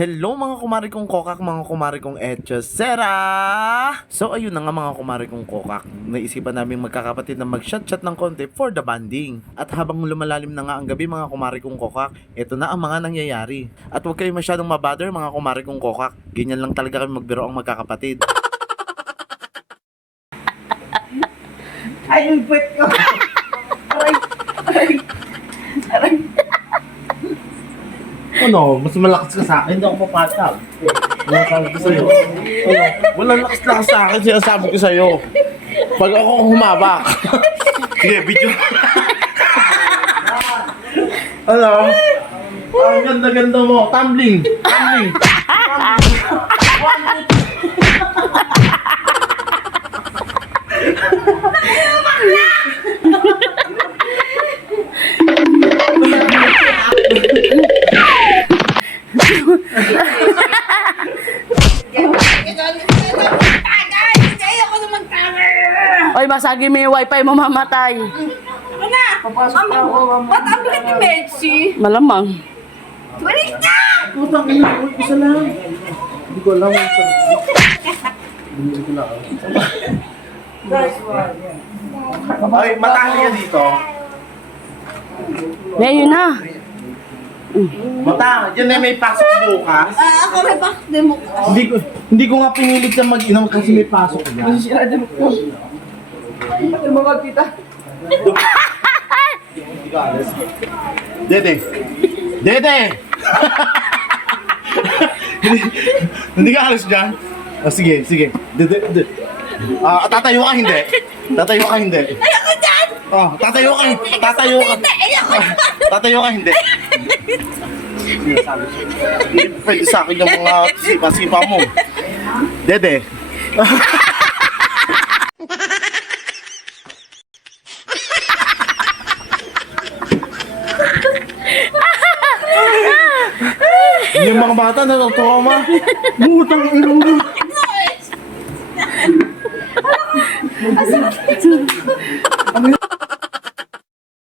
Hello mga kumari kong kokak, mga kumari kong etchosera! So ayun na nga mga kumari kong kokak, naisipan namin magkakapatid na mag-chat-chat ng konti for the bonding. At habang lumalalim na nga ang gabi mga kumari kong kokak, ito na ang mga nangyayari. At huwag kayo masyadong mabother mga kumari kong kokak, ganyan lang talaga kami magbiro ang magkakapatid. Ay, yung puwet ko. Aray, aray, aray. Ano? Mas malakas ka sa akin, hindi ako papatag. Wala sabi ko sa'yo. Walang lakas-lakas sa akin, sinasabi ko sa'yo. Pag ako humabak. Sige, video. Ano? Ang ganda-ganda mo. Tumbling. Tumbling. Oy, masagi mo yung wifi, mamamatay. Ano na? Ba't ang bigat ni Melchi? Malamang. Balik na! Putang ina, isa lang. Hindi ko alam. Hindi ko lang. Ay, matali ka dito. Ngayon na. Mata, yan na may pasok bukas. Ako may bakit din mo. Hindi ko nga pinilit na mag-inom kasi may pasok yan. Sira din mo. Pati mo magkita. Dede! Dede! Hindi ka alis dyan? Oh, sige, sige. Dede. Tatayo ka hindi. Tatayo ka hindi. Ayoko dyan! Oh, tatayo ka. Tatayo ka. Ayoko dyan! Tatayo ka hindi. Hindi pwede sa akin yung mga sipa-sipa mo. Dede. Yung mga bata natutuwa ma. Butang ino mo.